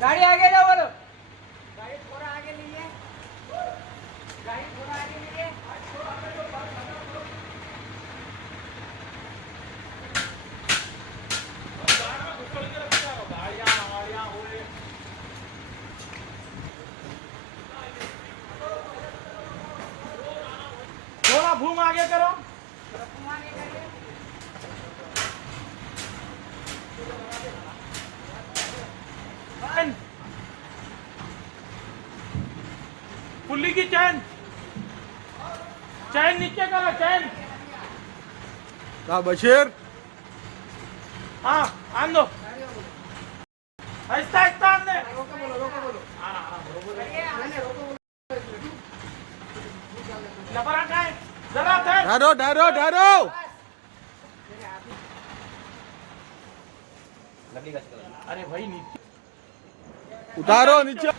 गाड़ी आगे जाओ बोलो। गाड़ी थोड़ा आगे लीजिए। गाड़ी थोड़ा आगे लीजिए। थोड़ा घूम आगे करो। घूम आगे करिए। पुल्ली की चैन चैन नीचे करो चैन। बशीर हाँ आन दो। आहिस्ता आहिस्ता आन दे। लपरा का है जरा ठहर। ठहरो ठहरो ठहरो। अरे भाई नीचे उतारो नीचे।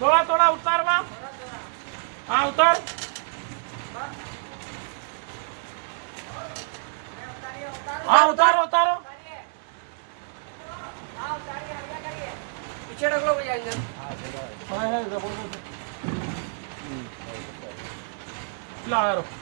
थोड़ा थोड़ा उतार बा। हाँ उतार। हाँ उतारो उतारो। पीछे रख लो भैया इंजन। ला यारो।